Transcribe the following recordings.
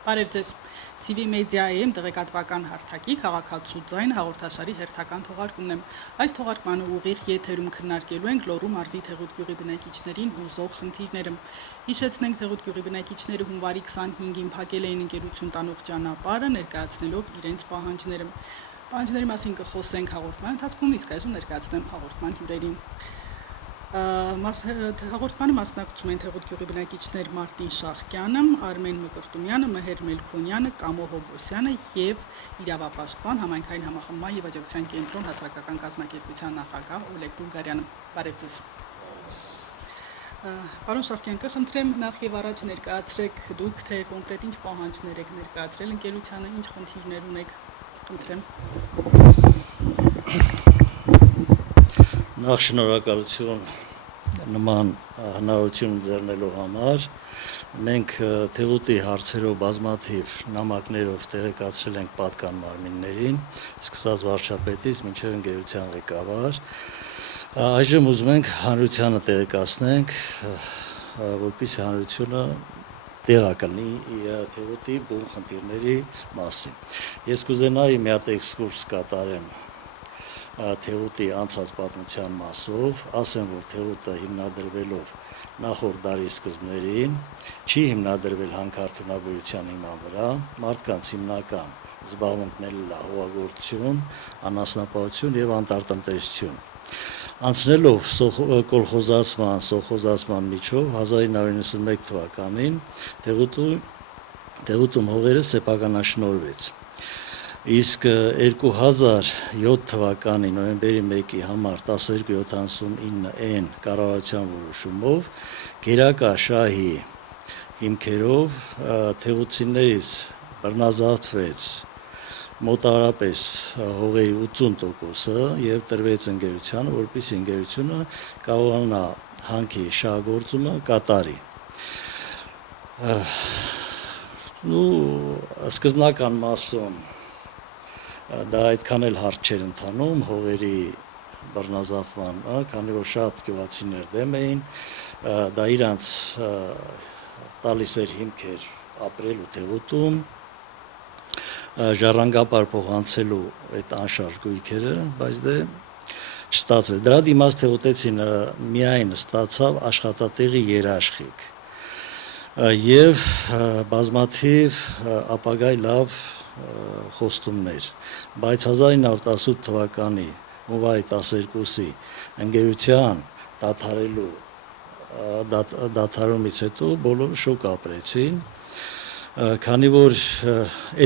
Բարև ձեզ։ CV Media-ի տեղեկատվական հարթակի քաղաքացու ձայն հաղորդաշարի հերթական թողարկումն եմ։ Այս թողարկմանը ուղիղ եթերում քննարկելու ենք Լոռու մարզի Թեղուտ գյուղի բնակիչներին հուզող խնդիրները։ Հիշեցնենք, Թեղուտ գյուղի բնակիչները հունվարի 25-ին փակել էին ընկերություն տանող ճանապարհը, ներկայացնելով իրենց պահանջները։ Պահանջների մասին կխոսենք հաղորդման ընթացքում, իսկ այսօր ներկայացնեմ հաղորդման հյուրերին։ Հաղորդմանը մասնակցում են Թեղուտ գյուղի բնակիչներ Մարտին Շահկյանը, Արմեն Մկրտումյանը, Մհեր Մելքոնյանը, Կամո Հոբոսյանը եւ իրավապաշտպան համայնքային համախմբման եւ աջակցության կենտրոն հասարակական կազմակերպության նախագահ Օլեգ Դուլգարյանը։ Բարև ձեզ։ Պարոն Շահկյան, կխնդրեմ նախ եւ առաջ ներկայացրեք դուք թե կոնկրետ ինչ պահանջներ եք ներկայացրել ընկերությանը, ինչ խնդիրներ ունեք, խնդրեմ։ Նախ շնորհակալություն նման հնարավորություն ձեռնելու համար։ Մենք Թեղուտի հարցերով բազմաթիվ նամակներով տեղեկացրել ենք պատկան մարմիններին, սկսած վարչապետից մինչև ընկերության ղեկավար։ Այժմ ուզում ենք հանրությանը տեղեկացնենք, որպեսզի հանրությունը տեղակալի Թեղուտի բուն խնդիրների մասին։ Ես կուզենայի մի հատ էքսկուրս կատարեմ Թեղուտի անցած պատմության մասով, ասեմ, որ Թեղուտը հիմնադրվելով նախորդ դարի սկզբներին չի հիմնադրվել հանքարդյունաբերության հիման վրա, մարդկանց հիմնական զբաղմունքներն են հողագործություն, անասնապահություն եւ անտառտնտեսություն։ Անցնելով կոլխոզացման, սովխոզացման միջով 1991 թվականին Թեղուտում հողերը սեփականաշնորհվեց։ Իսկ 2007 թվականի նոյեմբերի 1-ի համար 1279N կառավարության որոշումով գերակա շահի հիմքերով թեղուցիներից բռնազավթվեց մոտավորապես հողերի 80%-ը եւ տրվեց ընկերությանը, որպեսզի ընկերությունը կարողանա հանքի շահագործումը կատարի։ Սկզբնական մասում դա այդքան էլ հարց չէր ընթանում հողերի բռնազավթման, քանի որ շատ գյուղացիներ դեմ էին, դա իրանց տալիս էր հիմքեր ապրելու Թեղուտում, ժառանգապար փոխանցելու այդ անշարժ գույքերը, բայց դե չստացվեց։ Դրա դիմաց թեղուտեցին միայն ստացավ աշխատատեղի երաշխիք եւ բազմաթիվ ապագայի լավ խոստումներ, բայց 1918 թվականի հունվարի 12-ի ընկերության դադարումից հետո բոլորը շոկ ապրեցին, քանի որ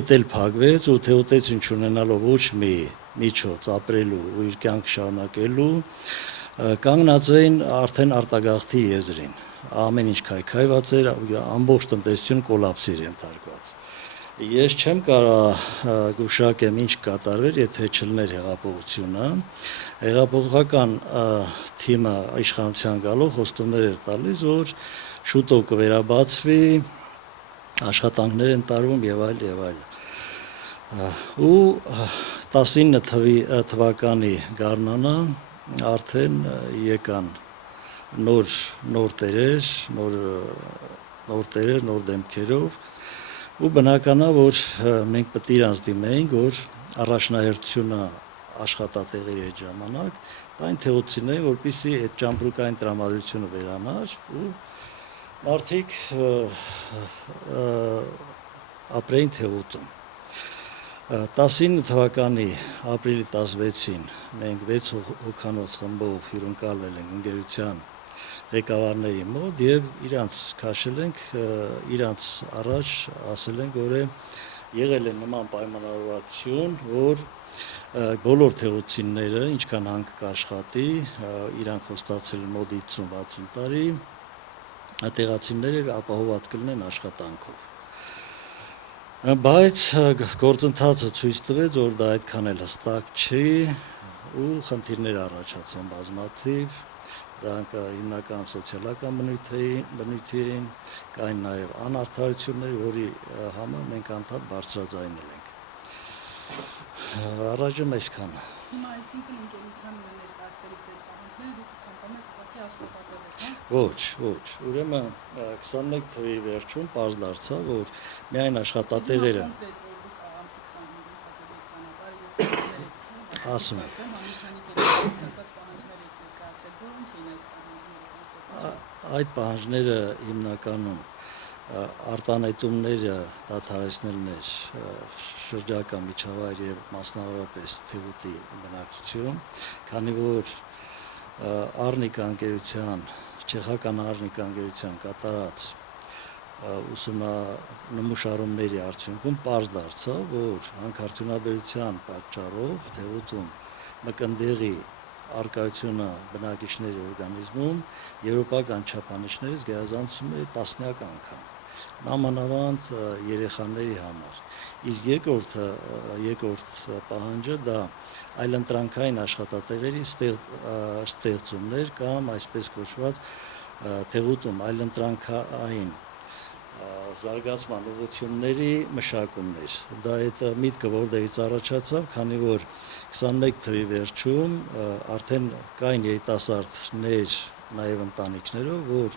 էդ էլ փակվեց ու թեղուտեցին չունենալով ոչ մի միջոց ապրելու ու իր կյանքը շարունակելու, կանգնած էին արդեն արտագաղթի եզրին, ամեն ինչ քայքայված էր, ամբողջ տնտեսությունը կոլապսի էր ենթարկված։ Ես չեմ կարող գուշակեմ ինչ կատարվեր, եթե չլներ հեղափոխությունը։ Հեղափոխական թիմը իշխանության գալով խոստումներ էր տալիս, որ շուտով կվերաբացվի, աշխատանքներ են տարվում եւ այլ եւ այլ։ Ու 19 թվականի գարնանը արդեն եկան նոր տերեր, նոր դեմքերով ու բնականա, որ մենք պետք է իրանց դիմեինք, որ առաջնահերթությունը աշխատատեղերի այդ ժամանակ այն թեղուցիներին, որպեսզի այդ ճամպրուկային տրամադրությունը վերանար ու մարդիկ ապրեին Թեղուտում։ 19 թվականի ապրիլի 16-ին մենք 6 հոգանոց խմբով հյուրընկալվել ենք ընկերության ղեկավարների մոտ եւ իրանց քաշել ենք, իրանց առաջ ասել ենք, որ եղել է նման պայմանավորվածություն, որ բոլոր թեղուցինները, ինչքան հանք կաշխատի, իրանք խոստացել մոտ 50-60 տարի, տեղացիները ապահոված կլինեն աշխատանքով։ Բայց գործընթացը ցույց տվեց, որ դա այդքան էլ հստակ չի ու խնդիրներ առաջացան բազմաթիվ, դրանք հիմնական սոցիալական բնույթի էին, կային նաև անարդարություններ, որի համար մենք անդադար բարձրաձայնել ենք։ Առաջում այսքանը։ Հիմա այսինքն ընկերության ներկայացվելիք ձեր պահանջները դուք ցանկանում եք ուղղակի աշխատատեղել, հա։ Ոչ, ոչ։ Ուրեմն 21 թվականի վերջում պարզ դարձավ, որ միայն աշխատատեղերը ասում եմ այդ պահանջները հիմնականում արտանետումները դադարեցնելն էր շրջակա միջավայր եւ մասնավորապես Թեղուտի բնակչություն, քանի որ Արնիկա ընկերության, չեխական Արնիկա ընկերության կատարած ուսումնանմուշարումների արդյունքում պարզ դարձավ, որ հանքարդյունաբերության պատճառով Թեղուտում մկնդեղի արկայությունը բնակիչների օրգանիզմում եվրոպական չափանիշներից գերազանցում է տասնյակ անգամ, նամանավանդ երեխաների համար։ Իսկ երկրորդ պահանջը դա այլընտրանքային աշխատատեղերի ստեղծումներ կամ այսպես կոչված Թեղուտում այլընտրանքային զարգացման ուղղությունների մշակումներ։ Դա այդ միտքը որտեղից առաջացավ, քանի որ 21 թվականի վերջում արդեն կային երիտասարդներ, նաև ընտանիքներով, որ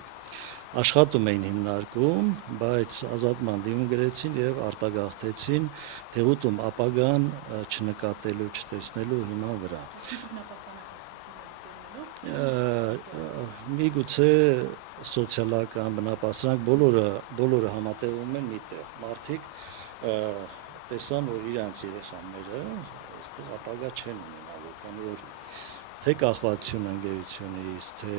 աշխատում էին հիմնարկում, բայց ազատման դիմում գրեցին եւ արտագաղթեցին Թեղուտում ապագան չնկատելու, չտեսնելու հիման վրա։ Միգուցե սոցիալական բնապաստրանք բոլորը համատեղում են միտեղ։ Մարդիկ տեսան, որ իրանց երեխաները այստեղ ապագա չեն ունենալու, քանի որ թե կախվածություն ընկերությունից, թե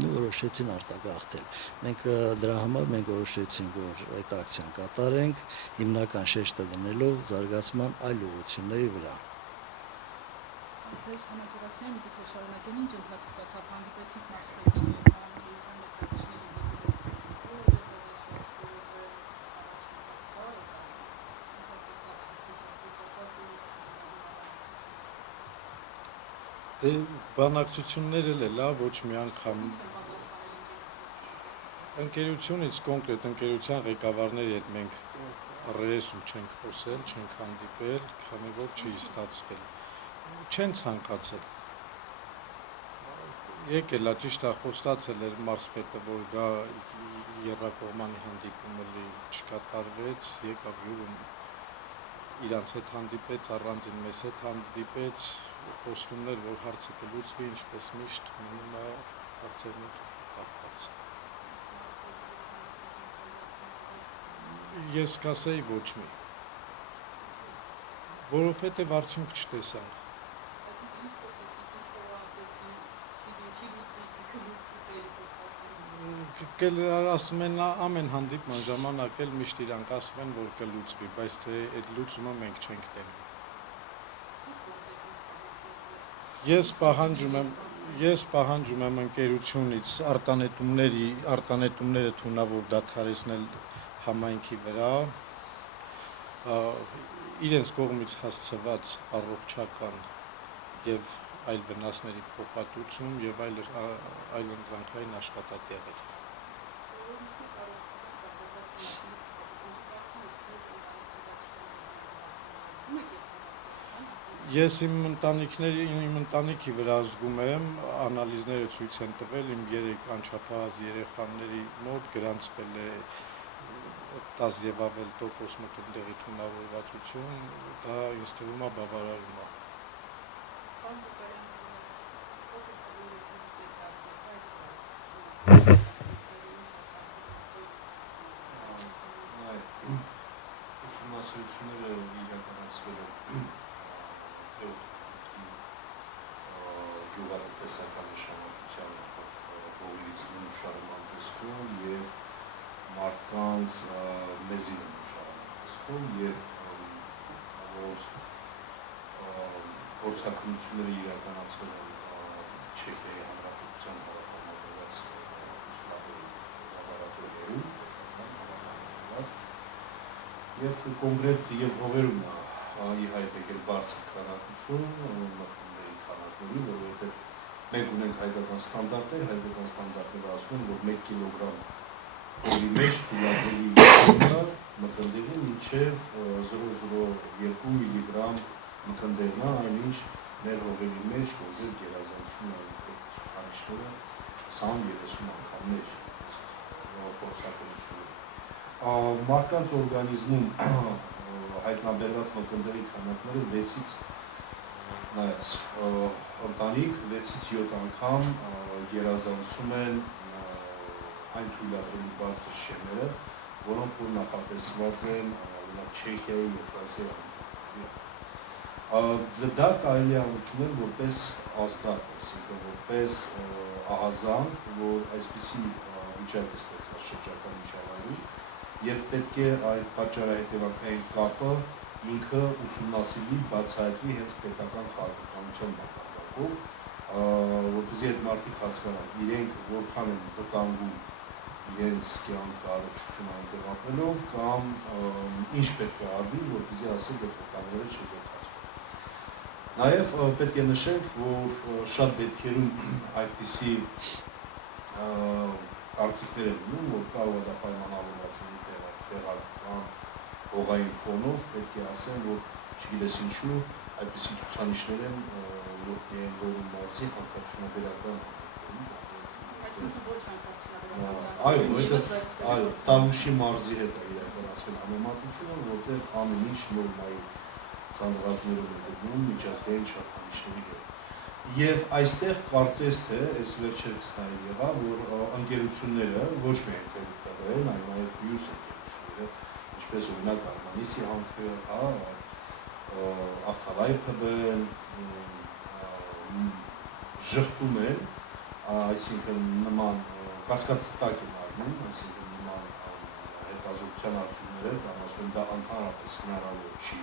որոշեցին արտագաղթել։ Մենք դրա համար որոշեցինք, որ այդ ակցիան կատարենք, հիմնական շեշտը դնելով զարգացման այլ ուղղությունների վրա։ Բանակցությունները լավ, ոչ մի անգամ ընկերությունից կոնկրետ ընկերության ղեկավարների հետ մենք ռեսում չենք խոսել, չենք հանդիպել, քանի որ չի ստացվել։ Չեն ցանկացել։ Եկել է ճիշտ է խոստացել էր մարզպետը, որ գա երրակողմանի հանդիպումը չկատարվեց, եկավ յուրում իրանց հետ հանդիպեց, առանձին մեզ հետ հանդիպեց, խոստումն էր, որ հարցը կլուծվի, ինչպես միշտ մնում է հարցերն կապված։ Ես կասեի ոչ մի, որովհետև արդյունք չտեսանք։ Ասում են ամեն հանդիպման ժամանակ էլ միշտ իրանք ասում են, որ կլուծվի, բայց թե այդ լուծումը մենք չենք տենում։ Ես պահանջում եմ ընկերությունից արտանետումները թունավոր դադարեցնել համայնքի վրա, իրենց կողմից հասցված առողջական եւ այլ վնասների փոխհատուցում եւ այլ ընտրանքային աշխատատեղեր։ Ես իմ ընտանիքի վրա զգում եմ, անալիզները ցույց են տվել, իմ 3 անչափահաս երեխաների մոտ գրանցվել է 10 եւ ավել տոկոս մկնդեղի թունավորվածություն, դա ինձ թվում է բավարարում է։ Ուսումնասիրությունները իրականացվել են գյուղատնտեսական նշանակության հողերից նմուշարման տեսքում եւ մարդկանց մեզի նմուշարման տեսքում եւ փորձակնությունները իրականացվել են Չեխիայի Հանրապետության հավաքականված լաբորատորիայում եւ կոնկրետ եւ հողերում ի հայտ եկել բարձր քանակություն մկնդերի քանակների, որովհետեւ մենք ունենք հայկական ստանդարտներ, հայկական ստանդարտները ասում են, որ 1 կիլոգրամ հողի մեջ թույլատրելի մկնդերի մինչև 0.02 միլիգրամ մկնդելն է, այնինչ մեր հողերի մեջ գործել գերազանցում են ցուցանիշները 20-30 անգամներ փորձարկությունները։ Մարդկանց օրգանիզմում հայտնաբերված մկնդերի քանակները 6-ից նայած ընտանիք 6-ից 7 անգամ գերազանցում են այն թույլատրելի բարձր շեմերը, որոնք որ նախատեսված են Չեխիայի և Ֆրանսիայի անկյունների։ Դա կարելի է ընդունել որպես ազդակ, այսինքն որպես ահազանգ, որ այսպիսի վիճակ է ստեղծված շրջակա միջավայրում, և պետք է այդ պատճառահետևանքային կապը ինքը ուսումնասիրի, բացահայտվի հենց պետական քաղաքականության մակարդակով, որպեսզի այդ մարդիկ հասկանան, իրենք որքան են վտանգում իրենց կյանքը առողջությունը այնտեղ ապրելով, կամ ինչ պետք է արվի, որպեսզի ասել այդ վտանգները չգործվեն։ Նաև պետք է նշենք, որ շատ դեպքերում այդպիսի կարծիքներ են լինում, որ կարող է դա պայմանավորված լինի տեղական հողային ֆոնով, պետք է ասեմ, որ չգիտես ինչու այդպիսի ցուցանիշներ են, որ միայն Լոռու մարզի հանքարդյունաբերական այո, որովհետև Տավուշի մարզի հետ է իրականացվել համեմատությունը, որտեղ ամեն ինչ նորմայի սանդղակներով է գտնվում միջազգային չափանիշների հետ։ Եվ այստեղ կարծես թե այս վերջերս նայել եղավ, որ ընկերությունները ոչ միայն թերուկտադային, այլ նաև մյուս ընկերությունները, ինչպես օրինակ Արմանիսի հանքը, Ախտավայ ՓԲ-ն ժխտում են, այսինքն նման կասկածտակ են առնում, այսինքն նման հետազոտության արդյունքները, կամ ասում դա ընդհանրապես հնարավոր չի։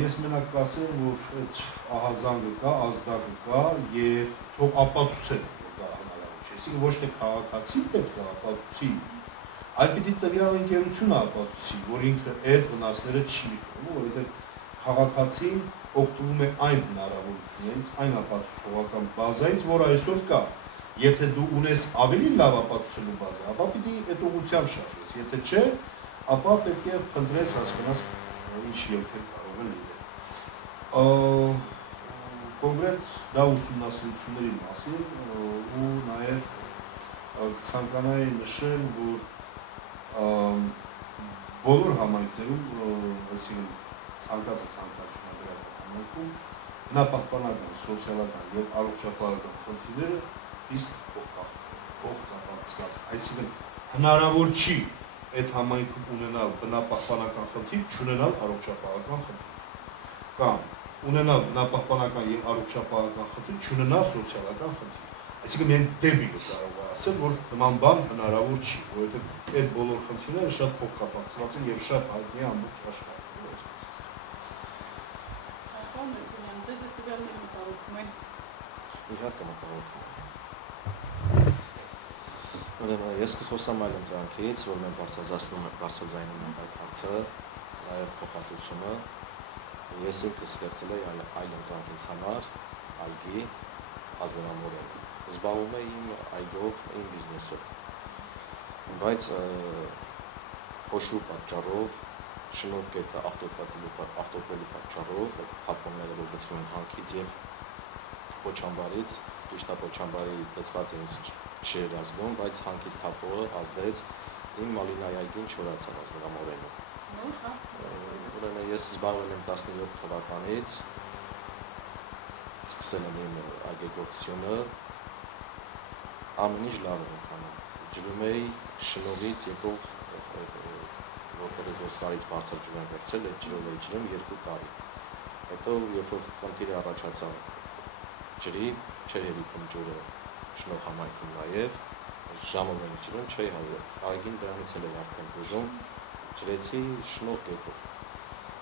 Ես մենակ կասեմ, որ այդ ահազանգը կա, ազդակը կա և թող ապացուցեն, որ դա հնարավոր չի։ Այսինքն ոչ թե քաղաքացին պետք է ապացուցի, այլ պիտի տվյալ ընկերությունը ապացուցի, որ ինքը այդ վնասները չի լքում, որովհետև քաղաքացին օգտվում է այն հնարավորությունից, այն ապացուցողական բազայից, որ այսօր կա։ Եթե դու ունես ավելի լավ ապացուցելու բազա, ապա պիտի այդ ուղղությամբ շարժես, եթե չէ, ապա պետք է փնտրես, հասկանաս ինչ ելքեր կարող է լինել։ Կոնկրետ դա ուսումնասիրությունների մասին ու նաև ցանկանայի նշել, որ բոլոր համայնքներում, այսինքն ցանկացած հանքարդյունաբերական համայնքում բնապահպանական, սոցիալական և առողջապահական խնդիրները իսկ փոխկապակցված, այսինքն հնարավոր չի այդ համայնքում ունենալ բնապահպանական խնդիր, չունենալ առողջապահական խնդիր, կամ ունենալ բնապահպանական և առողջապահական խնդիր, չունենալ սոցիալական խնդիր։ Այսինքն միայն դեպիքը կարող է ասել, որ նման բան հնարավոր չի, որովհետև այդ բոլոր խնդիրները շատ փոխկապակցված են և շատ հայտնի է ամբողջ աշխարհում։ Իհարկե մտահոգում եմ։ Ես կխոսամ այլ ընտրանքից, որ մենք բարձրաձայնում ենք այդ հարցը, նաև փոխհատուցումը։ Ես ինքս ստեղծել եմ այլ ընտրանքից համար այգի Ազնավամորեն։ Զբաղվում եմ իմ այգով, իմ բիզնեսով։ Բայց փոշու պատճառով, շնորհքետը ախտոտվելու պատճառով, փակումները որ գցվում են հանքից և Պոչամբարից, ճիշտ է Պոչամբարի դծված է ինձ չէր ազդում, բայց հանքից թափողը ազդեց իմ մալինայի այգին չորացավ Ազնավամորենում։ Ուրեմն ես զբաղվել եմ 17 թվականից, սկսել եմ իմ այգեգործությունը, ամեն ինչ լավ է ընթանում։ Ջրում էի շնորհից եկող, որպես որ սարից բարձր ջուր եմ վերցրել, այդ ջրով էի ջրում 2 տարի։ Հետո երբ որ խնդիրը առաջացավ ջրի, չէր հերիքում ջուրը շնորհ համայնքում նաև, ժամով եմ ջրում, չէի հավել, այգին դրանից էլ էր արդեն բուժում, ջրեցի շնորհ կետով։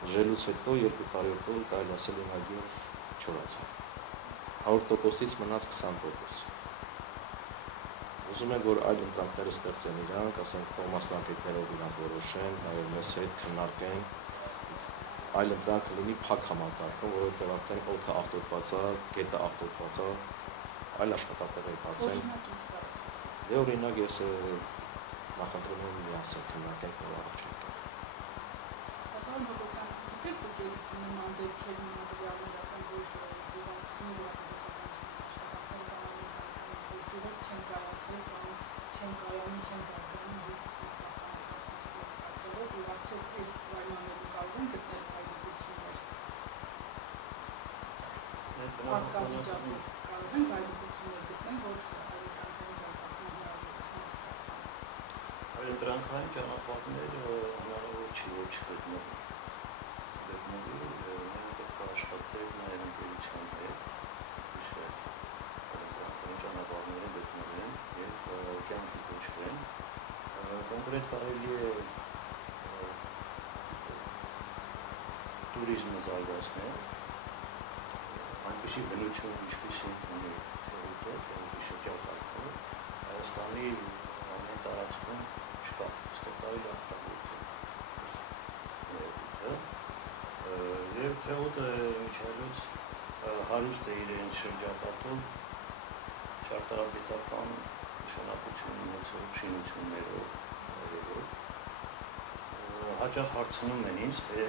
Ջրելուց հետո 2 տարի հետո կարելի ասել իմ այգին չորացավ։ 100%-ից մնաց 20%։ Ուզում եմ, որ այլ ընտրանքները ստեղծեն իրանք, ասենք քո մասնակիցներով իրանք որոշեն, նաև մեզ հետ քննարկեն, այլ ընտրանքը լինի փակ համակարգում, որովհետև արդեն օդը աղտոտված է, գետը աղտոտված է, այլ աշխատատեղեր բացեն։ Դե օրինակ ես նախընտրում եմ միասին քննարկենք, որ առաջարկենք։ նման դեպքերն տվյալներական որ դիվանցի չեն կարասել կամ չեն կայանի, չեն զարգանում ու արդյոք այս պայմաններում կարող են գտնել այլություններ։ Արկա վիճակում կարող են այլություններ գտնել, որ այլականքային զարգացման հնարավորություն ստացան։ Այլ դրանքային ճանապարհներ հնարավոր չի որ չգտնվի։ Մենք պետք է աշխատենք նաև ընկերության հետ, դրանքային ճանապարհները գտնվեն և կյանքի կոչվեն։ Կոնկրետ կարելի է տուրիզմը զարգացնել, այնպիսի բնություն, ինչպիսին ունի Թեղուտը, Թեղուտի շրջակայքում, Հայաստանի ամեն տարածքում չկա, ստեղ կարելի օգտագործել և Թեղուտը միջայլոց հարուստ է իրենց շրջապատով ճարտարապետական նշանակություն ունեցող շինություններով, հաճախ հարցնում են ինձ, թե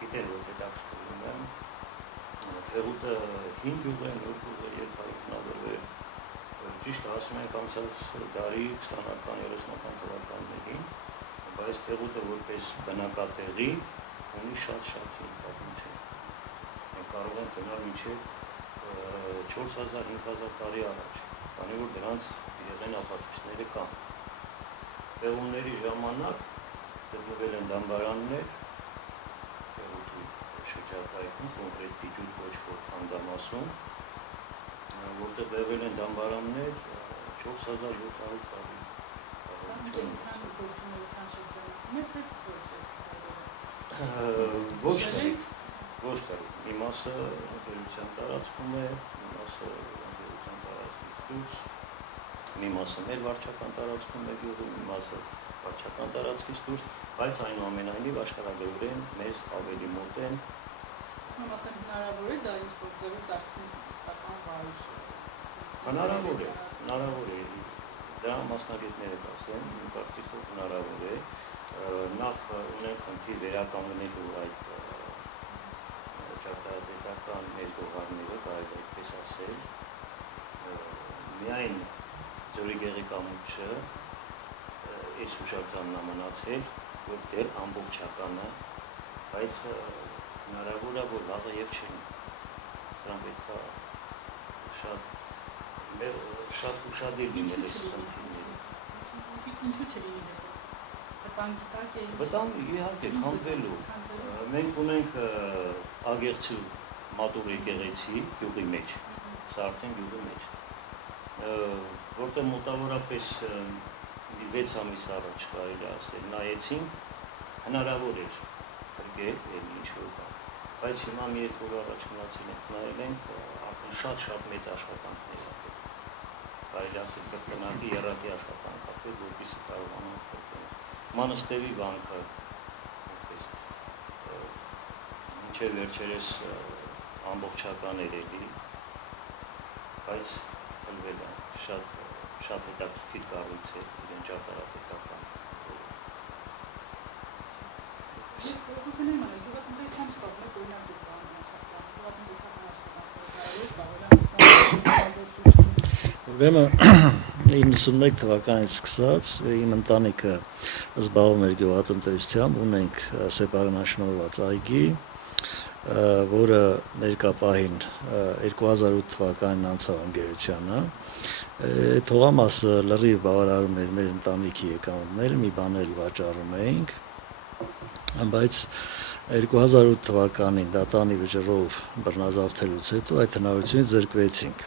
գիտեն, որ հետաքրքրվում եմ, Թեղուտը 5 գյուղ է, նոր գյուղ է, երբ հայտնաբերվել, ճիշտ ասում ենք անցած դարի 20-ական, 30-ական թվականներին, բայց Թեղուտը որպես բնակատեղի ունի շատ-շատ հին պատմություն։ Մենք կարող ենք գնալ մինչև 4000-5000 տարի առաջ, քանի որ դրանց եղեն ապացույցները կան։ Պեղումների ժամանակ գտնվել են դամբարաններ, Թեղուտի շրջակայքում, կոնկրետ Տիճուր կոչվող քանդամասում, որտեղ եղել են դամբարաններ 4700 տարի։ Ոչ տարի, մի մասը ընկերության տարածքում է, մի մասը ընկերության տարածքից դուրս, մի մասը մեր վարչական տարածքում է գյուղում, մի մասը վարչական տարածքից դուրս, բայց այնուամենայնիվ աշխարհագրորեն մեզ ավելի մոտ են։ Ասեմ հնարավոր է դա ինչ-որ ձևով դարձնել իսկական վայր։ Հնարավոր է, դա մասնագետները կասեն, իմ կարծիքով հնարավոր է, նախ ունենք խնդիր վերականգնելու այդ ճարտարապետական մեր գոհարները, կարելի է այդպես ասել, միայն Ձորի Գեղիկամուտչը այս հուշարձանն է մնացել, որ դեռ ամբողջական է, բայց հնարավոր է, որ վաղը և չեն։ Սրանք պետք է շատ ուշադիր լինել այս խնդիրները։ Ինչու՞ չլինի հետո։ Վտանգ է։ Վտանգ իհարկե քանդվելու։ Մենք ունենք Ագեղցու մատուռ եկեղեցի գյուղի մեջ, սա արդեն գյուղի մեջ, որտեղ մոտավորապես 6 ամիս առաջ կարելի ասել նայեցինք, հնարավոր էր գրկել էլ ինչ-որ բան, բայց հիմա մի 2 օր առաջ գնացել ենք նայել ենք, արդեն շատ մեծ աշխատանքներ ա պետք, կարելի ասել կրկնակի եռակի աշխատանք ա պետք, որպեսզի կարողանանք կրկնել։ Մանստևի վանքը մինչև վերջերս ամբողջական էր էլի, բայց հլվել է, շատ հետաքրքիր կառույց է իրեն ճարտարապետական։ Ուրեմն 91 թվականից սկսած իմ ընտանիքը զբաղվում էր գյուղատնտեսությամբ, ունենք սեփականաշնորհված այգի, որը ներկա պահին 2008 թվականին անցավ ընկերությանը, թողամասը լրիվ բավարարում էր մեր ընտանիքի եկամուտները, մի բան էլ վաճառում էինք, բայց 2008 թվականին դատանի վճռով բռնազավթելուց հետո այդ հնարավորությունից զրկվեցինք։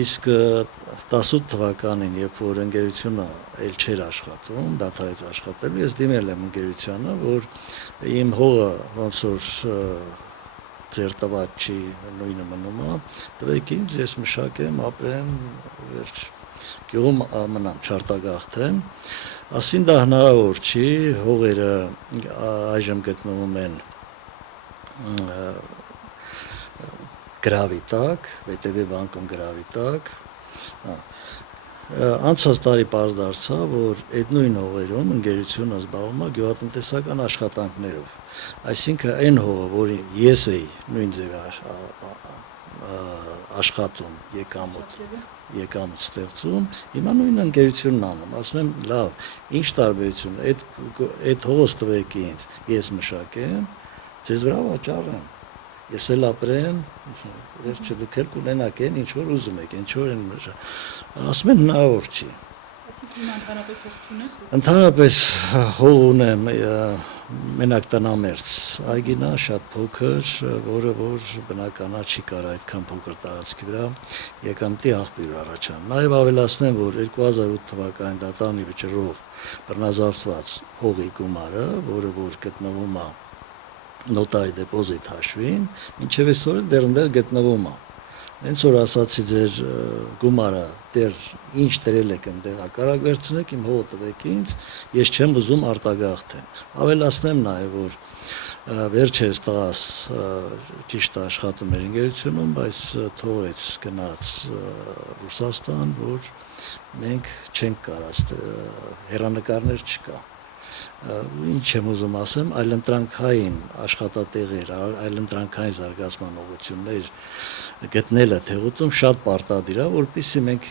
Իսկ 18 թվականին, երբ որ ընկերությունը էլ չէր աշխատում, դադարեց աշխատելու, ես դիմել եմ ընկերությանը, որ իմ հողը ոնց որ ձեր տված չի, նույնը մնում է, տվեք ինձ, ես մշակեմ, ապրեմ, վերջ, գյուղում մնամ, չարտագաղթեմ, ասին դա հնարավոր չի, հողերը այժմ գտնվում են գրավի տակ, VTB բանկում գրավի տակ, Անցած տարի պարզ դարձավ, որ այդ նույն հողերում ընկերությունը զբաղվում է գյուղատնտեսական աշխատանքներով։ Այսինքն այն հողը, որի ես էի նույն ձևի աշխատում եկամուտ ստեղծում, հիմա նույն ընկերությունն անում։ Ասում եմ, լավ, ինչ տարբերություն, այդ հողս տվեք ինձ, ես մշակեմ, ձեզ վրա վաճառեմ։ Ես էլ ապրեմ, վերջը դուք էլ կունենաք ինչ որ ուզում եք, ինչ որ են ասում են հնարավոր չի։ Ընդհանրապես հող չունեք։ Ընդհանրապես հող ունեմ, մենակ տնամերձ այգինա շատ փոքր, որը որ բնականա չի կարող այդքան փոքր տարածքի վրա եկամտի աղբյուր առաջան։ Նաև ավելացնեմ, որ 2008 թվականի դատարանի վճռով բռնազավթված հողի գումարը, որը որ գտնվում է նոտարի դեպոզիտ հաշվին, մինչև այսօր դեռ ընդեղ գտնվում է։ Հենց որ ասացի ձեր գումարը դեռ ինչ դրել եք ընդեղ հակառակ վերցնեք, իմ հողը տվեք ինձ, ես չեմ ուզում արտագաղթեմ։ Ավելացնեմ նաև, որ վերջերս տղաս ճիշտ աշխատում էր ընկերությունում, բայց թողեց գնաց Ռուսաստան, որ մենք չենք կարած հեռանկարներ չկա։ Ինչ եմ ուզում ասեմ, այլընտրանքային աշխատատեղեր, այլընտրանքային զարգացման ուղղություններ գտնելը Թեղուտում շատ պարտադիր է, որպեսզի մենք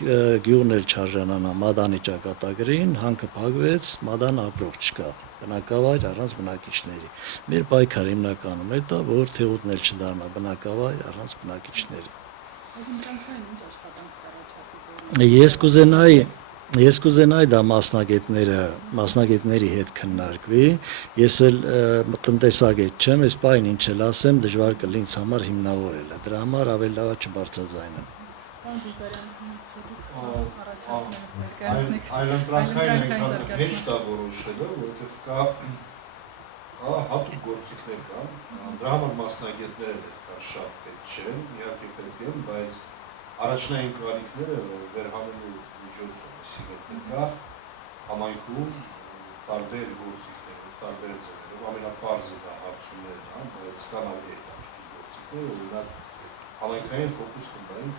գյուղն էլ չարժանանա Մադանի ճակատագրին, հանքը փակվեց, Մադան ապրող չկա, բնակավայր առանց բնակիչների։ Մեր պայքարը հիմնականում է դա, որ Թեղուտն էլ չդառնա բնակավայր առանց բնակիչների։ Այլընտրանքային ինչ աշխատանք առաջարկի։ Ես կուզենայի դա մասնագետների հետ քննարկվի, ես էլ տնտեսագետ չեմ, այս պայն ինչ էլ ասեմ, դժվար կլինի ինձ համար հիմնավորելը, դրա համար ավելի լավ է չբարձրաձայնեմ։ Այլընտրանքային այնքան հեշտ է որոշելը, որովհետև կա հատուկ գործիքներ կան, դրա համար մասնագետները պետք է շատ պետք չեն, իհարկե պետք են, բայց առաջնային կարիքները վերհանելու միջոցով կա համայնքում տարբեր գործիքներ, տարբեր ձևերով, ամենապարզը դա հարցումներն են, բայց կան ավելի հետաքրքիր գործիքներ, օրինակ համայնքային ֆոկուս խմբային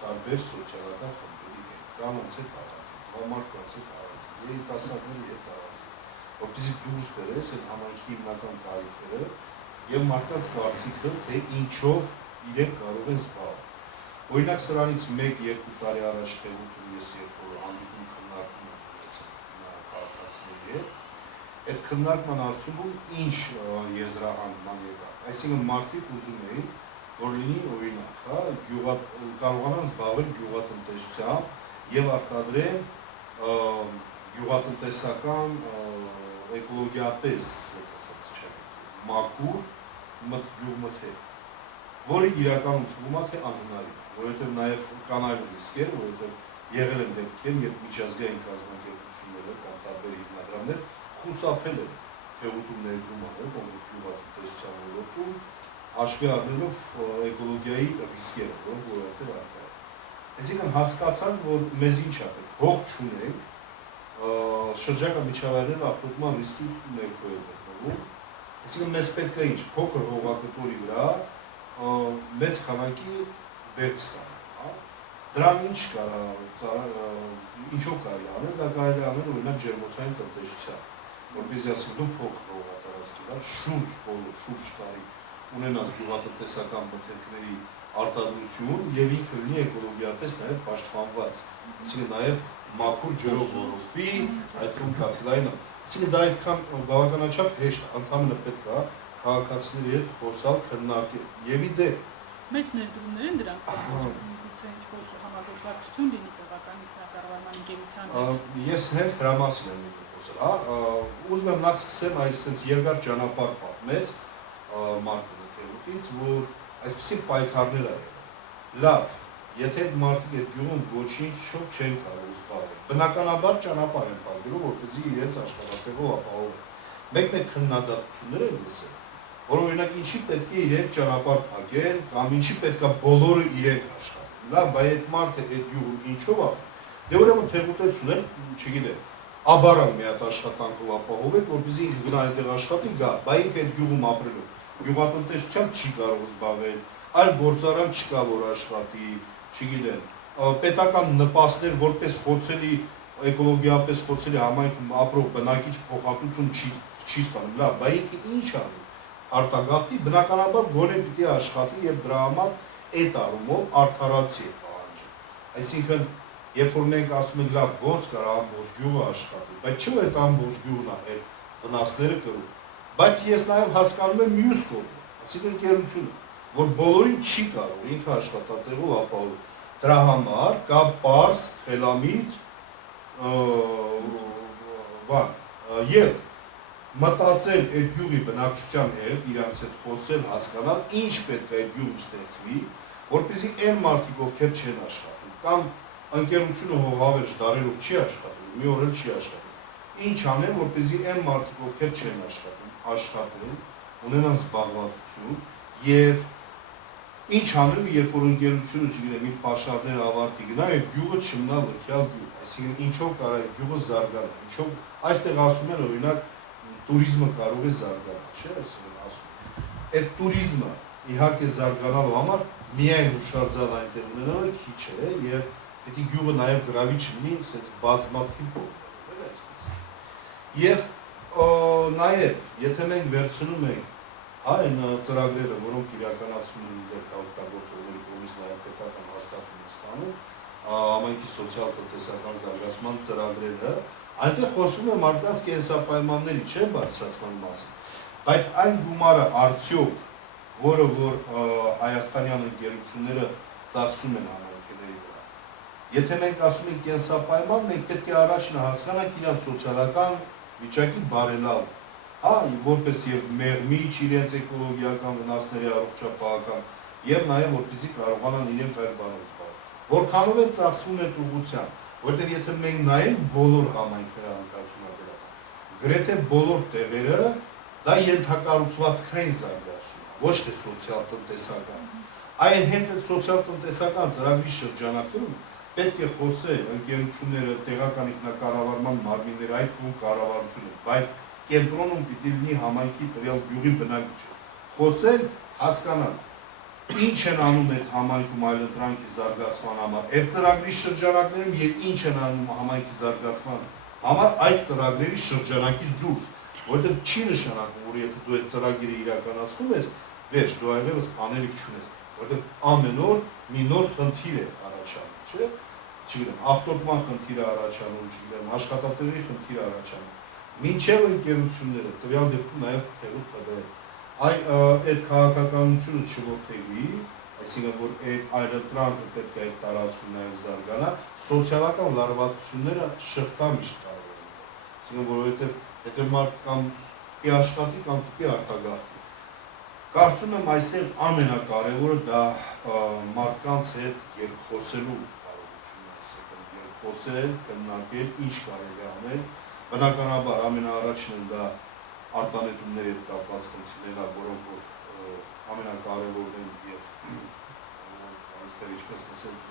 տարբեր սոցիալական խմբերի հետ, կանանց հետ առանձին, տղամարդկանց հետ առանձին, երիտասարդների հետ առանձին, որպեսզի դուրս բերես այդ համայնքի հիմնական կարիքները եւ մարդկանց կարծիքը, թե ինչով իրենք կարող են զբաղվել։ Օրինակ սրանից 1-2 տարի առաջ Թեղուտում ես երբ հանդիպում քննարկում քաղաքացիների հետ, այդ քննարկման արդյունքում ինչ եզրահանգման եկավ։ Այսինքն մարդիկ ուզում էին, որ լինի օրինակ, կարողանան զբաղվել գյուղատնտեսությամբ եւ արտադրեն գյուղատնտեսական էկոլոգիապես, ասած չէ, մաքուր գյուղմթեր, որը իրականում թվում է թե անհնարին, որովհետեւ նաեւ կան այլ ռիսկեր, որովհետեւ եղել են դեպքեր, երբ միջազգային կազմակերպությունները կամ տարբեր հիմնադրամներ խուսափել են Թեղուտում ներդրում անել կոնկրետ գյուղատնտեսության ոլորտում, հաշվի առնելով էկոլոգիայի ռիսկերը, որոնք որովհետեւ առկա են։ Այսինքն հասկացան, որ մեզ ինչ է պետք, հող չունենք, շրջակա միջավայրերը ապրոտման ռիսկի ներքո է գտնվում, այսինքն մեզ պետք է ինչ, փոքր հողակտորի վրա մեծ քանակի բերք ստանալ։ Դրան ինչ ինչով կարելի անել, դա կարելի անել օրինակ ջերմոցային տնտեսությամբ, որպեսզի ասենք դու փոքր հողատարածքի վրա շուրջ տարի ունենաս գյուղատնտեսական մթերքների արտադրություն եւ ինքը լինի էկոլոգիապես նաեւ պաշտպանված, այսինքն նաեւ մաքուր ջրով որոշվի, այդքան կաթիլային, այսինքն դա այդքան բավականաչափ հեշտ է, ընդհանրապես պետք է քաղաքացիների հետ խոսալ, քննարկել եւ ի դեպ մեծ ներդրումներ են դրանք ինչ-որ համագործակցություն լինի տեղական ինքնակառավարման ընկերության հետ։ Ես հենց դրա մասին եմ խոսել, ուզում եմ նախ սկսեմ այսպես երկար ճանապարհ պատմեց մարդը Թեղուտից, որ այսպեսի պայքարներ ա եղել։ Լավ, եթե մարդիկ այդ գյուղում ոչինչով չեն կարող զբաղվել, բնականաբար ճանապարհ են փակելու, որպեսզի իրենց աշխատատեղով ապահովեն։ Մեկ-մեկ քննադատություններ են լսել, որ օրինակ ինչի պետք է իրենք ճանապարհ փակեն կամ ինչի պետք է բոլորը իրենք աշխատեն։ Լավ, բայց այդ մարդը այդ գյուղում ինչով է, դե ուրեմն թեղուտեցունել, չգիտեմ, աբարան մի հատ աշխատանքով ապահովեք, որպեսզի ինքը գնա այնտեղ աշխատի, գա, բայց ինքը այդ գյուղում ապրելով գյուղատնտեսությամբ չի կարող զբաղվել, այլ գործարան չկա, որ աշխատի, չգիտեմ, պետական նպաստներ որպես խոցելի էկոլոգիապես խոցելի համայնքում ապրող բնակիչ փոխհատուցում չի ստանում, լավ, բայց ինքը ինչ անի, արտագաղթի, բնականաբար գոնե պիտի աշխատի եւ դրա համար այդ առումով արդարացի է պահանջը, այսինքն երբ որ մենք ասում ենք լավ ոնց կարա ամբողջ գյուղը աշխատի, բայց չէ որ այդ ամբողջ գյուղն է այդ վնասները կրում, բայց ես նաեւ հասկանում եմ մյուս կողմը, այսինքն ընկերությունը, որ բոլորին չի կարող ինքը աշխատատեղով ապահովել, դրա համար կա պարզ, խելամիտ եւ մտածել այդ գյուղի բնակչության հետ, իրանց հետ խոսել, հասկանալ, ինչ պետք է այդ գյուղը ստեղծվի, որպեսզի այն մարդիկ, ովքեր չեն աշխատում, կամ ընկերությունը հողավերջ դարերով չի աշխատում, մի օր էլ չի աշխատում, ինչ անեն, որպեսզի այն մարդիկ, ովքեր չեն աշխատում, աշխատեն, ունենան զբաղվածություն եւ ինչ անել, երբ որ ընկերությունը, չգիտեմ, իր պաշարները ավարտի գնա, այդ գյուղը չմնա լքյալ գյուղ, այսինքն ինչով կարող է գյուղը զարգանալ, ինչով այստեղ ասում են օրինակ տուրիզմը կարող է զարգանալ, չէ՞, այսինքն ասում։ Այդ տուրիզմը իհարկե զարգանալու համար միայն հուշարձան այնտեղ ունենալը քիչ է եւ պետք է գյուղը նաեւ գրավիչ լինի, ասես բազմաթիվ կողմերով, այսպես։ Եվ նաեւ եթե մենք վերցնում ենք այն ծրագրերը, որոնք իրականացվում են դերքաղաքագործողների կողմից նաև պետական հաստատում ստանում, համայնքի սոցիալ-տնտեսական զարգացման ծրագրերը, այնտեղ խոսում է մարդկանց կենսապայմանների չէ բարձրացման մասին, բայց այն գումարը արդյոք, որը որ հայաստանյան ընկերությունները ծախսում են համայնքների վրա, եթե մենք ասում ենք կենսապայման, մենք պետք է առաջին հասկանանք իրենց սոցիալական վիճակի բարելավ որպես եւ մեղմիչ իրենց էկոլոգիական վնասների առողջապահական եւ նաեւ որպեսզի կարողանան իրենք այլ բաներ զբաղվել։ Որքանով է ծախսվում այդ ուղղությամբ, որտեղ եթե մենք նայենք բոլոր համայնքները անկարգությունաբերական, գրեթե բոլոր տեղերը դա ենթակառուցվածքային զարգացում է, ոչ թե սոցիալ-տնտեսական։ Այն հենց այդ սոցիալ-տնտեսական ծրագրի շրջանակում պետք է խոսել ընկերությունները, տեղական ինքնակառավարման մարմինները, այդ թվում կառավարությունը, բայց կենտրոնում պիտի լինի համայնքի տվյալ գյուղի բնակիչը, խոսել, հասկանալ, ինչ են անում այդ համայնքում այլընտրանքի զարգացման համար, այդ ծրագրի շրջանակներում եւ ինչ են անում համայնքի զարգացման համար այդ ծրագրերի շրջանակից դուրս, որովհետեւ չի նշանակում, որ եթե դու այդ ծրագիրը իրականացնում ես, վերջ դու այլևս անելիք չունես, որովհետեւ ամեն օր մի նոր խնդիր է առաջանում, չէ՞, չգիտեմ, աղտոտման խնդիր է առաջանում, չգիտեմ, աշխատատեղի խնդիր է առաջանում։ Մինչև ընկերությունները, տվյալ դեպքում նաև թերուտ տվել, այդ քաղաքականությունը չորդեգի, այսինքն որ այդ այլընտրանքը պետք է այդ տարածքում նաև զարգանա, սոցիալական լարվածությունները շղթա միշտ կարող են, այսինքն որովհետև եթե մարդ կամ պիտի աշխատի կամ պիտի արտագաղթի։ Կարծում եմ այստեղ ամենակարևորը դա մարդկանց հետ երկխոսելու կարողությունն է, այսինքն երկխոսել, քննարկել, ինչ կարելի է անել։ Բնականաբար ամենաառաջինը դա արտանետումների հետ կապված խնդիրներ, որոնք որ ամենակարևորն են եւ այստեղ ինչպես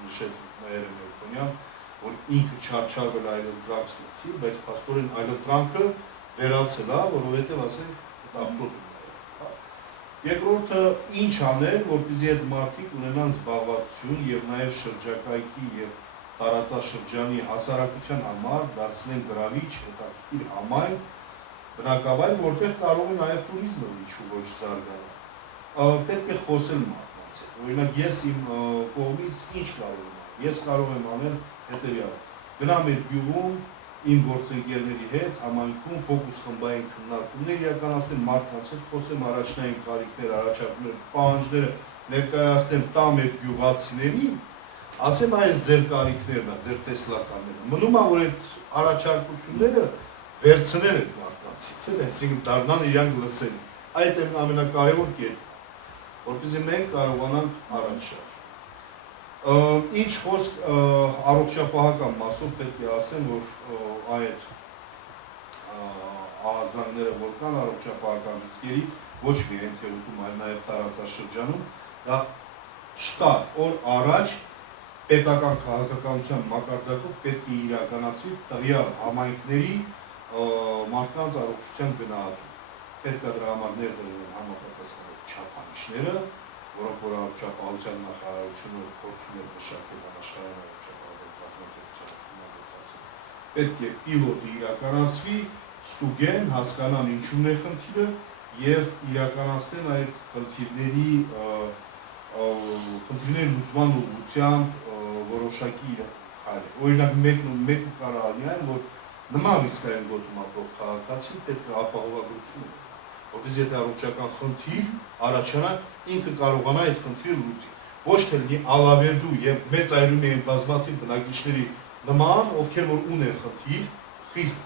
նշեց Մայրը Մերկոնյան, որ ինքը չարչարվել այլընտրանք ստացի, բայց փաստորեն այլընտրանքը վերացել է, որովհետեւ ասենք աղտոտում է։ Երկրորդը ինչ անել, որպեսզի այդ մարդիկ ունենան զբաղվածություն եւ նաեւ շրջակայքի եւ տարածաշրջանի հասարակության համար դարձնեն գրավիչ հետաքրքիր համայնք, բնակավայր, որտեղ կարող է նաև տուրիզմը ինչու ոչ զարգանալ։ Պետք է խոսել մարդկանց հետ։ Օրինակ ես իմ կողմից ինչ կարող եմ անել։ Ես կարող եմ անել հետևյալը. գնամ այդ գյուղում իմ գործընկերների հետ համայնքում ֆոկուս խմբային քննարկումներ իրականացնեմ, մարդկանց հետ խոսեմ, առաջնային կարիքներ, առաջարկներ, պահանջները ներկայացնեմ տամ այդ գյուղացիներին, ասեմ այս ձեր կարիքներն է, ձեր տեսլականները։ Մնում է, որ այդ առաջարկությունները վերցնել են մարդկանցից, այսինքն դառնան իրանք լսելի։ Այդ է ամենակարևոր կետը, որպեսզի մենք կարողանանք առաջ շարժել։ Ինչ խոսք առողջապահական մասով պետք է ասեմ, որ այդ ահազանգները որ կան առողջապահական ռիսկերի ոչ միայն թերուտում, այլ նաև տարածաշրջանում, դա շտապ օր առաջ պետական քաղաքականության մակարդակով պետք է իրականացվի տվյալ համայնքների մարդկանց առողջության գնահատում։ Պետք է դրա համար ներդրել համապատասխան չափանիշները, որոնք որ առողջապահության նախարարությունը փորձում է մշակել համաշխարհային պետք է պիլոտը իրականացվի, ստուգեն, հասկանան ինչումն է խնդիրը եւ իրականացնեն այդ խնդիրների լուծման ուղղությամբ որոշակի քայլեր։ Օրինակ մեկ կարող է որ նման ռիսկային գոտում ապրող քաղաքացին պետք է ապահովագրություն ունենա, որպեսզի եթե առողջական խնդիր առաջանա, ինքը կարողանա այդ խնդիրը լուծի։ Ոչ թե լինի ալավերդու եւ մեծ այրում են բազմաթիվ բնակիչների նման, ովքեր որ ունեն խնդիր, խիստ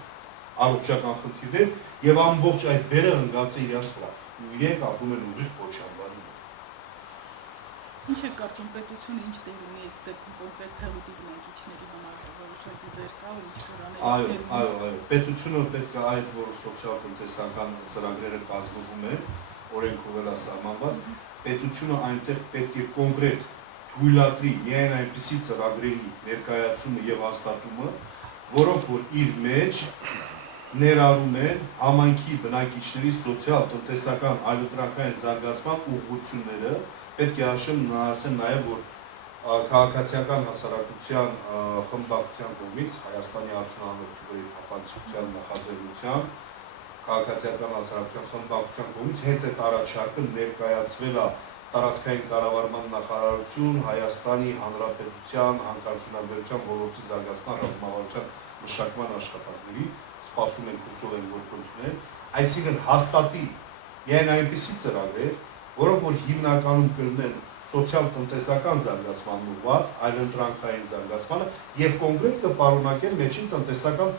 առողջական խնդիրներ եւ ամբողջ այդ բերը ընկած է իրենց վրա։ Իրենք ապրում են ուղիղ փոչամբարի մեջ։ Ինչ է կարծում պետությունը ինչ տեղ ունի այս դեպքում կոնկրետ թերուտի բնակիչների համար որոշակի դեր կա ու ինչ կրաներ։ Այո, պետությունը պետք է այդ որ սոցիալ-տնտեսական ծրագրերը կազմվում են, օրենքով էլ սահմանված, պետությունը այնտեղ պետք է կոնկրետ թույլատրի միայն այնպիսի ծրագրերի ներկայացումը եւ հաստատումը, որոնք որ իր մեջ ներառում են համայնքի բնակիչների սոցիալ-տնտեսական այլընտրանքային զարգացման ուղղությունները, պետք է ասեմ նաեւ որ քաղաքացիական հասարակության խմբակցության կողմից Հայաստանի արդյունահանող ճյուղերի թափանցիկության նախաձեռնությամբ քաղաքացիական հասարակության խմբակցության կողմից հենց այդ առաջարկը ներկայացվել է տարածքային կառավարման նախարարություն, Հայաստանի Հանրապետության հանքարդյունաբերության ոլորտի զարգացման ռազմավարության մշակման աշխատանքների, սպասում ենք հուսով ենք որ կընդունեն, այսինքն հաստատի միայն այնպիսի ծրագրեր, որոնք որ հիմնականում կլինեն սոցիալ-տնտեսական զարգացման ուղղված, այլընտրանքային զարգացմանը եւ կոնկրետ կպարունակեն մեջին տնտեսական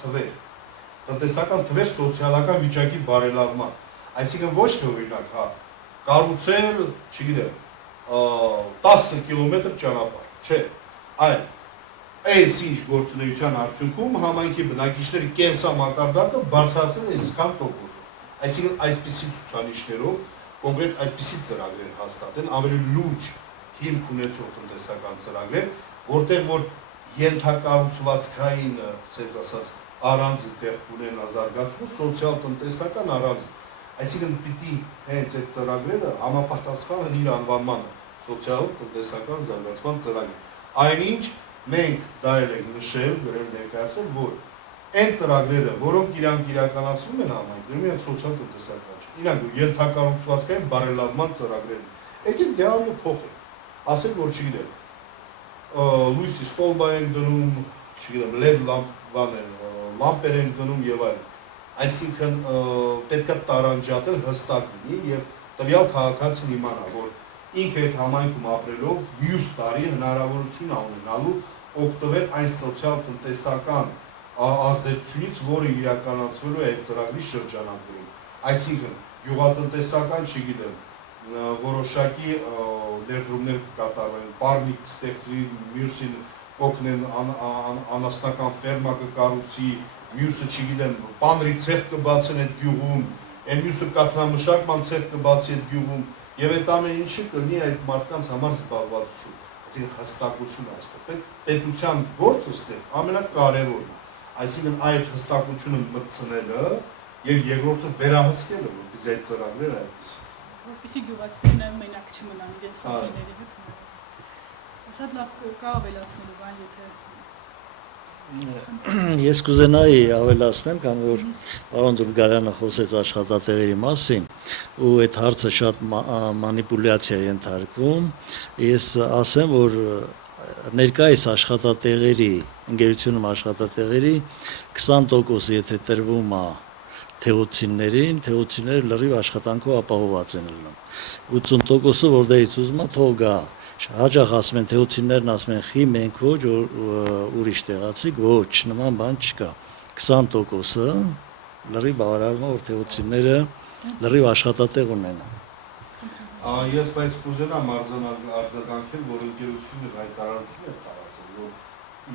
թվեր սոցիալական վիճակի բարելավման։ Այսինքն ոչ թե օրինակ, կառուցել, չգիտեմ, 10 կիլոմետր ճանապարհ, չէ, այլ այս ինչ գործունեության արդյունքում համայնքի բնակիչների կենսամակարդակը բարձրացել է այսքան տոկոսով։ Այսինքն այսպիսի ցուցանիշներով կոնկրետ այդպիսի ծրագրեր հաստատեն, ավելի լուրջ հիմք ունեցող տնտեսական ծրագրեր, որտեղ որ ենթակառուցվածքային, ասած ասած, առանձին տեղ ունենա զարգացում, սոցիալ-տնտեսական առանձին։ Այսինքն պիտի հենց այդ ծրագրերը համապատասխան իր անվանմանը, սոցիալ-տնտեսական զարգացման ծրագիր։ Այնինչ մենք դա ենք նշել, գրել ներկայացել, որ այն ծրագրերը, որոնք իրանք իրականացվում են համայնքներում, իրենք սոցիալ-տնտեսական չեն, իրանք ենթակառուցվածքային բարելավման ծրագրեր են։ Եկեք դրանով փոխենք, ասենք որ չգիտեմ, լույսի ստոլբա ենք դնում, չգիտեմ, LED լամպեր ենք դնում եւ այլն։ Այսինքն պետք է տարանջատել հստակ լինի եւ տվյալ քաղաքացին իմանա, որ ինքը այդ համայնքում ապրելով մյուս տարի հնարավորություն ունենալու օգտվել այն սոցիալ-տնտեսական ազդեցությունից, որը իրականացվելու է այդ ծրագրի շրջանակներում։ Այսինքն յուղատնտեսական, չգիտեմ, որոշակի ներդրումներ կկատարվեն, պարնիկ կստեղծվի, մյուսին օգնեն անասնական ֆերմա կկառուցի, մյուսը չգիտեմ, պանրի ցեղ կբացեն այդ գյուղում, այն մյուսը կաթնամշակման ցեղ կբացի այդ գյուղում, եւ այդ ամեն ինչը կլինի այդ մարդկանց համար զբաղվածություն։ Այսինքն հստակություն այստեղ։ Պետության գործը այստեղ ամենակարևորն է։ Այսինքն այդ հստակությունը մտցնելը եւ երկրորդը վերահսկելը, որպեսզի այդ ծրագրերը այդպես որպեսզի գյուղացիները նաեւ մենակ չմնան իրենց խնդիրների հետ։ Շատ լավ կա ավելացնելու բան, եթե Ես կուզենայի ավելացնեմ, քանի որ պարոն Դուրգարյանը խոսեց աշխատատեղերի մասին ու այդ հարցը շատ մանիպուլյացիա է ենթարկվում, ես ասեմ, որ ներկայիս աշխատատեղերի, ընկերությունում աշխատատեղերի 20% եթե տրվում է թեոցիններին, թեոցինները լրիվ աշխատանքով ապահոված են լինում։ 80%-ը որտեղից ուզում է թող գա։ Հաճախ ասում են թեոցիններն ասում են խի մենք ոչ ուրիշ տեղացիք ոչ նման բան չկա 20%-ը լրիվ բավարարում է որ թեոցինները լրիվ աշխատատեղ ունենան Ես բայց կուզենամ արձագանքել որ ընկերությունը հայտարարություն է տարածել որ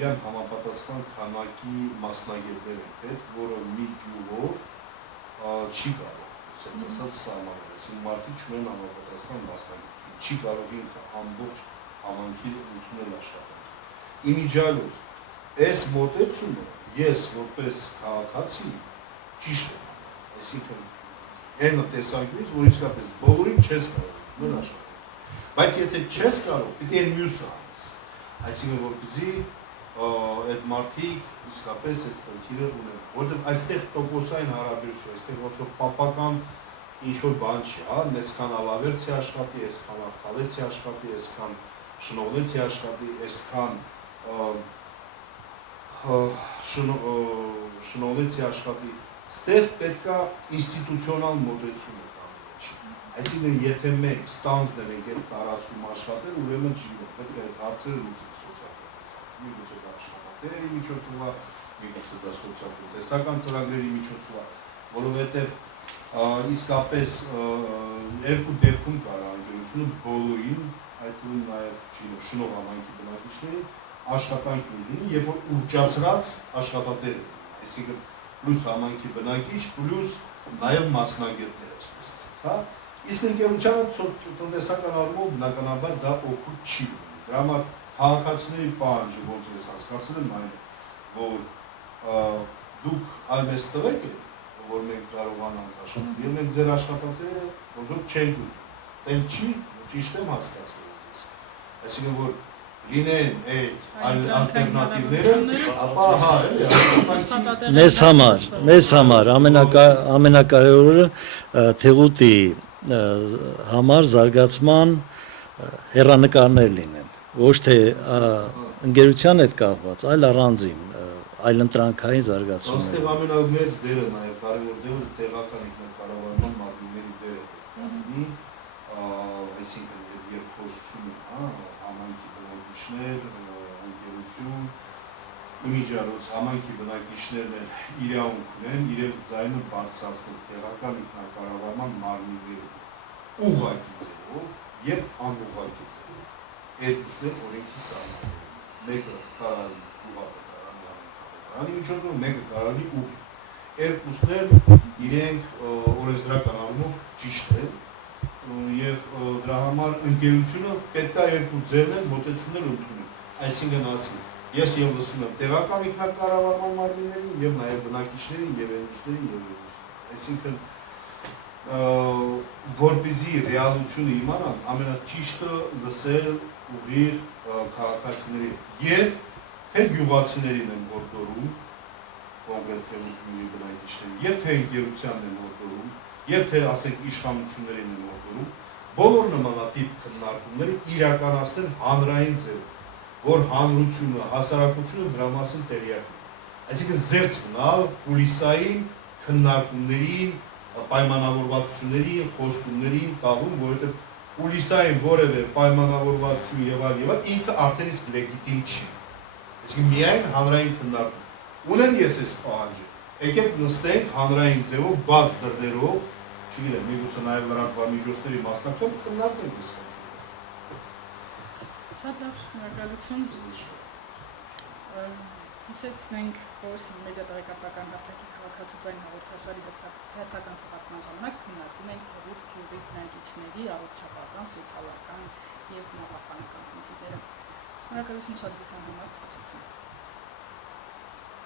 իրեն համապատասխան քանակի մասնագետներ են պետք որը մի գյուղով չի կարող ասած սահմանել մարդիկ չունեն համապատասխան մասնագետություն չի կարող ինքը ամբողջ համանքի ընդունել աշխատանք։ Իմիջիալոց, այս մոտեցումը ես որպես քաղաքացի ճիշտ եմ, այսինքն այն տեսանկյունից, որ իսկապես բոլորին չես կարող ընդունել աշխատանք։ Բայց եթե չես կարող, պիտի այն մյուսը անես, այսինքն որպեսզի այդ մարդիկ իսկապես այդ խնդիրը ունեն, որտեղ այստեղ տոկոսային հարաբերություն, այստեղ ոնց որ պապական ինչ-որ բան չի, հա, այսքան ալավերցի աշխատի, այսքան աղթալեցի աշխատի, այսքան շնորհեցի աշխատի, այսքան շնորհեցի աշխատի, ստեղ պետք է ինստիտուցիոնալ մոտեցում է կանգնեցի։ Այսինքն, եթե մենք ստանձնել ենք այդ տարածքում աշխատել, ուրեմն չի պետք է այդ հարցերը լուծել սոցիալ-տնտեսական, միգուցե դա աշխատանքների միջոցով է, միգուցե դա սոցիալ-տնտեսական ծրագրերի միջոցով է, որովհետև իսկապես երկու դեպքում կար անկերությունը բոլորին, այդ նույն նաև շնորհ համայնքի բնակիչներին աշխատանք ունի, երբ որ ուռճացրած աշխատատերը, այսինքն պլյուս համայնքի բնակիչ, պլյուս նաև մասնագետներ, այսպես ասած, հա։ Իսկ ընկերությանը տնտեսական առումով բնականաբար դա օգուտ չի ունի։ Դրա համար քաղաքացիների պահանջը ոնց ես հասկացել եմ այն է, որ դուք այլմես տվեք եք, որ մենք կարողանանք աշխատել, եւ մենք ձեր աշխատանքները ոնց որ չենք ուզում։ Դեն չի, ճիշտ եմ հասկացել ես։ Այսինքն որ լինեն այդ ալտերնատիվները, ապա հա, էլի մեզ համար ամենակարևորը Թեղուտի համար զարգացման հեռանկարներ լինեն, ոչ թե ընկերության հետ կապված, այլ առանձին, այլ ընտրանքային զարգացումներ։ Այստեղ ամենամեծ դերը նաև կարևոր դերը տեղական ինքնակառավարման մարմինների դերը ունի, այսինքն երկխոսությունը, հա, համայնքի բնակիչներ, ընկերություն, իմիջիալոց համայնքի բնակիչներն էլ իրավունք ունեն իրենց ձայնը բարձրացնել տեղական ինքնակառավարման մարմինների ուղղակի ձևով եւ անուղղակի ձևով։ Այդ ուստեղ օրենքի սահմանները մեկը կարելի Անի միջոցով մեկը կարելի ուղի։ Երկուսներն իրենք օրենսդրական առումով ճիշտ են եւ դրա համար ընկերությունը պետք է երկու ձևներ մոտեցումներ ընդունել։ Այսինքն ասի, ես եւ լսում եմ տեղական ինքնակառավարման մարմիններին եւ նաեւ բնակիչներին եւ երկուսներին եւ այսինքն որպեսզի ռեալությունը իմանան, ամենաճիշտը լսել ուղիղ քաղաքացիների եւ թե գյուղացիներին են գործորում, կոնկրետ թեմությունների բնակիչներին, եւ թե ընկերությանն են գործորում, եւ թե ասենք իշխանություններին են գործորում, բոլոր նմանատիպ քննարկումները իրականացնել հանրային ձևով, որ հանրությունը, հասարակությունը դրա մասին տեղյակ ունի։ Այսինքն զերծ մնալ կուլիսային քննարկումներին, պայմանավորվածություններին, խոստումներին տալում, որովհետեւ կուլիսային որևէ պայմանավորվածություն եւ այլ ինքը արդեն իսկ լեգիտիմ չի։ Այսինքն միայն հանրային քննարկում։ Ունեմ ես այս պահանջը։ Եկեք նստենք հանրային ձևով, բաց դռներով, չգիտեմ, միգուցե նաև լրատվամիջոցների մասնակցությամբ քննարկենք այս խնդիրը։ Շատ լավ, շնորհակալություն։ Հիշեցնենք, որ մեդիա տեղեկատվական հաղթակի քաղաքացիական հաղորդաշարի հերթական թողարկման ժամանակ քննարկում ենք Թեղուտ գյուղի բնակիչների առողջապահական, սոցիալական եւ նավապանական խնդիրները։ Շնորհակալություն շատ գիտության համար։